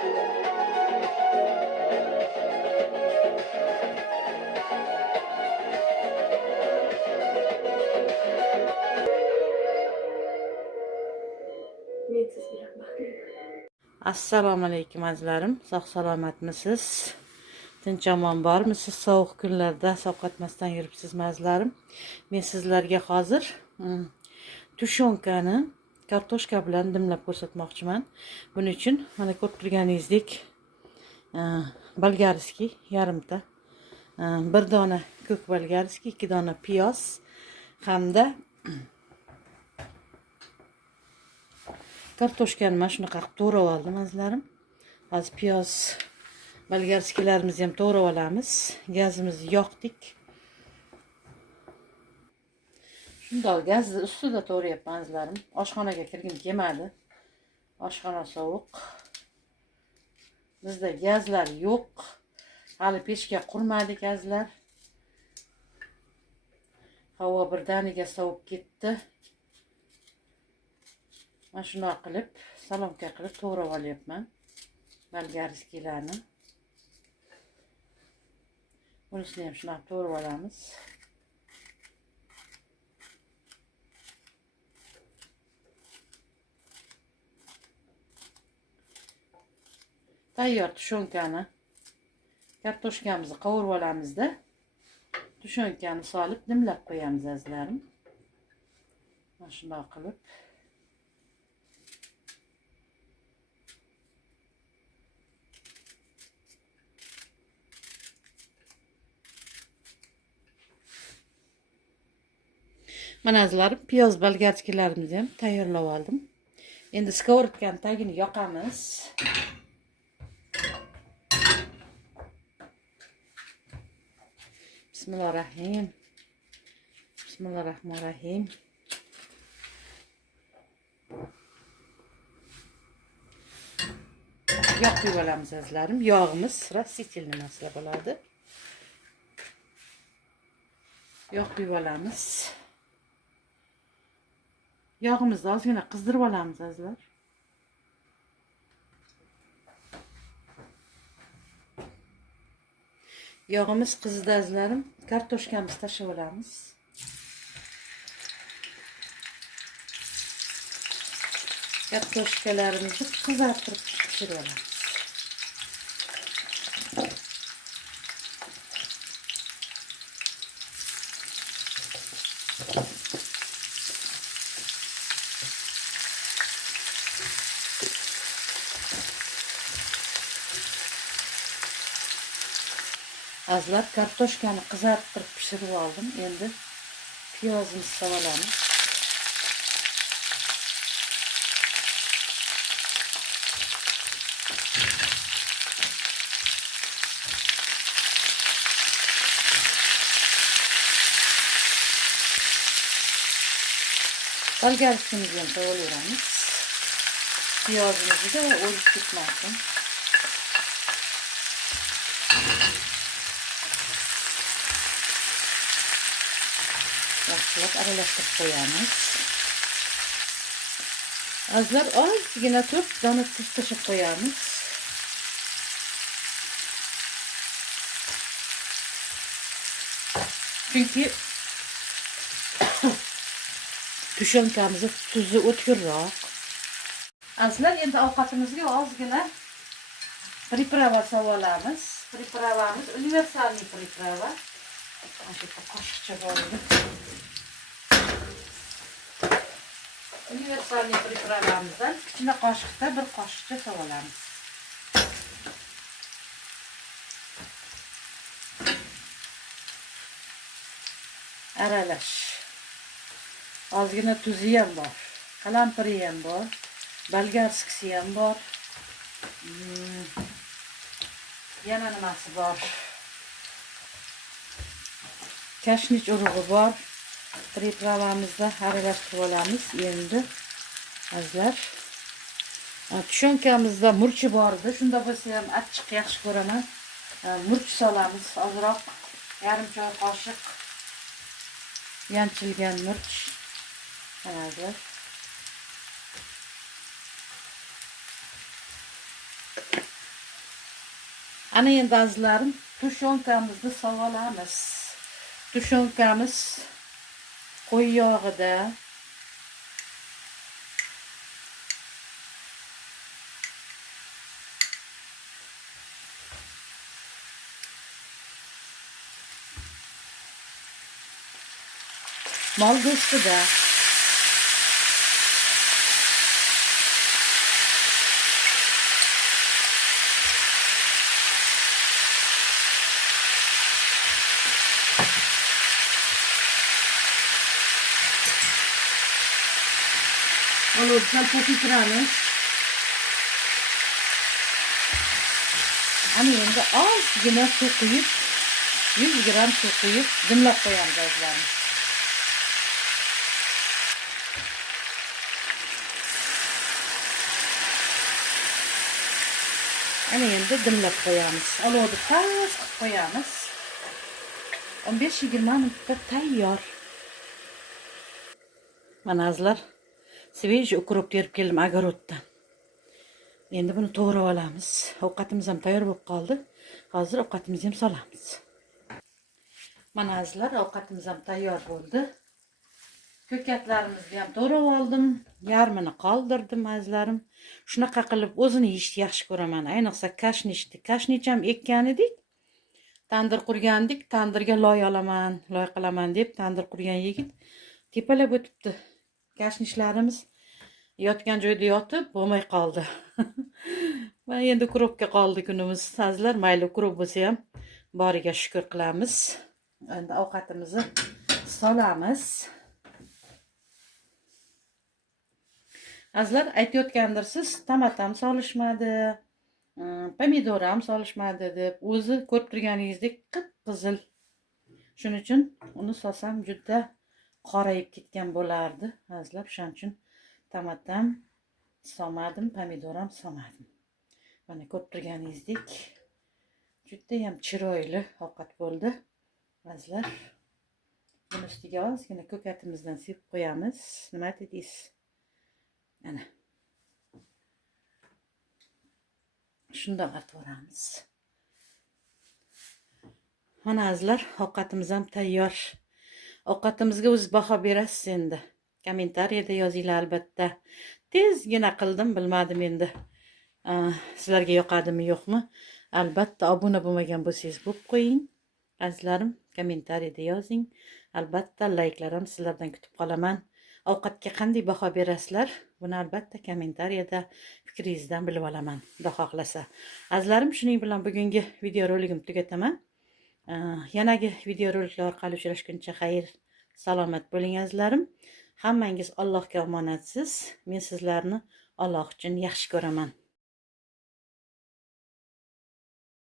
Assalomu alaykum azizlarim. Sog' salomatmisiz? Tinch omon bormisiz? Sovuq kunlarda sovqotmasdan yuribsizmi azizlarim? Men sizlarga hozir tushonkani kartoshka bilan dimlab ko'rsatmoqchiman. Buning uchun mana ko'rib turganingizdek bolgarskiy yarimta, bir dona ko'k bolgarskiy, 2 dona piyoz hamda kartoshkani mana shunaqa qilib to'g'rab oldim azizlarim. Hozir piyoz bolgarskiylarimizni ham to'g'rab olamiz. Gazimizni yoqdik. Shundoq gazni ustida to'g'rayapman azizlarim. Oshxonaga kirgim kelmadi. Oshxona sovuq. Bizda gazlar yo'q. Hali pechga qurmadik azizlar. Havo birdaniga sovib ketdi. Mana shunday qilib, salomka qilib to'g'rab olyapman bolgarskiylarni. Bunisini ham shunday to'g'rab olamiz. Tayyor tushonkani, kartoshkamizni qovurib olamizda, tushonkani solib dimlab qo'yamiz azizlarim. Mana shunday qilib mana azizlarim, piyoz bolgarskilarimizni ham tayyorlab oldim. Endi skоворodkani tagini yoqamiz. Bismillahirrahmanirrahim. Bismillahirrahmanirrahim. Yoqib olamiz azizlarim. Yog'imiz rastительный narsa bo'ladi. Yoqib olamiz. Yog'imizni ozgina qizdirib olamiz azizlar. Yog'imiz qizdi azizlarim. Kartoshkamizni tashlab olamiz. Kartoshkalarimizni qizartirib pishirib olamiz. Azizlar, kartoshkani qizartirib pishirib oldim. Endi piyozimizni solamiz. Bolgarskiyimizni ham to'g'rayamiz. Piyozimizni da o'lib ketmasin. Yaxshilab aralashtirib qo'yamiz. Azizlar, ozgina 4 dona tuz qo'shib qo'yamiz. Chunki tushonkamizni tuzi o'tkirroq. Azizlar, endi ovqatimizga ozgina priprava solamiz. Pripravamiz universalniy priprava. Mana shu qoshiqcha bor edi. Universalniy pripravamizdan kichkina qoshiqda bir qoshiqcha solamiz. Aralash. Ozgina tuzi ham bor, qalampiri ham bor, bolgarskisi ham bor. Yana nimasi bor? Kashnich urug'i bor. Pripravamizda aralashtirib olamiz. Endi azizlar, tushonkamizda murchi bor edi. Shunda bo'lsa ham achchiq yaxshi ko'raman. Murch solamiz. Ozroq, yarim choy qoshiq yanchilgan murch. Ana endi azizlarim, tushonkamizni sovolamiz. Tushonkamiz qo'y yog'ida mol go'shtida olovni sal ko'paytiramiz. Ana endi ozgina suv quyib, 100 gram suv quyib dimlab qo'yamiz azizlarim. Ana endi dimlab qo'yamiz. Olovni past qilib qo'yamiz. 15-20 minutda tayyor. Mana azizlar, svejiy ukrop terib keldim огородdan. Endi buni to'g'rab olamiz. Ovqatimiz ham tayyor bo'lib qoldi. Hozir ovqatimizni ham solamiz. Mana azizlar, ovqatimiz ham tayyor bo'ldi. Ko'katlarimizni ham to'g'rab oldim. Yarmini qoldirdim azizlarim. Shunaqa qilib o'zini yeyishni yaxshi ko'raman. Ayniqsa kashnishni. Kashnich ham ekkan edik. Tandir qurgandik. Tandirga loy olaman, loy qilaman deb tandir qurgan yigit tepalab o'tibdi. Kashnishlarimiz yotgan joyda yotib bo'lmay qoldi. Va endi kurobga qoldi kunimiz. Azizlar, mayli kurob bo'lsa ham boriga shukr qilamiz. Endi ovqatimizni solamiz. Azizlar, aytayotgandirsiz, tomatam solishmadi, pomidor ham solishmadi deb. O'zi ko'rib turganingizdek qip-qizil. Shuning uchun uni solsam juda qorayib ketgan bo'lardi. Azizlar, shuning uchun tomatam solmadim, pomidor ham solmadim. Mana ko'rib turganingizdek juda ham chiroyli ovqat bo'ldi. Azizlar, buni ustiga ozgina ko'katimizdan sepib qo'yamiz. Nima dedingiz? Ana. Shundoq atvoramiz. Mana azizlar, ovqatimiz ham tayyor. Ovqatimizga o'z baho berasiz endi. Kommentariyada yozinglar albatta. Tezgina qildim, bilmadim endi. Sizlarga yoqadimi, yo'qmi? Albatta obuna bo'lmagan bo'lsangiz bo'lib qo'ying. Azizlarim, kommentariyada yozing. Albatta layklar ham sizlardan kutib qolaman. Ovqatga qanday baho berasizlar? Buni albatta kommentariyada fikringizdan bilib olaman, xudo xohlasa. Azizlarim, shuning bilan bugungi video roligimni tugataman. Yanagi video roliklar orqali uchrashguncha xayr, salomat bo'ling azizlarim. Hammangiz Allohga omonatsiz. Men sizlarni Alloh uchun yaxshi ko'raman.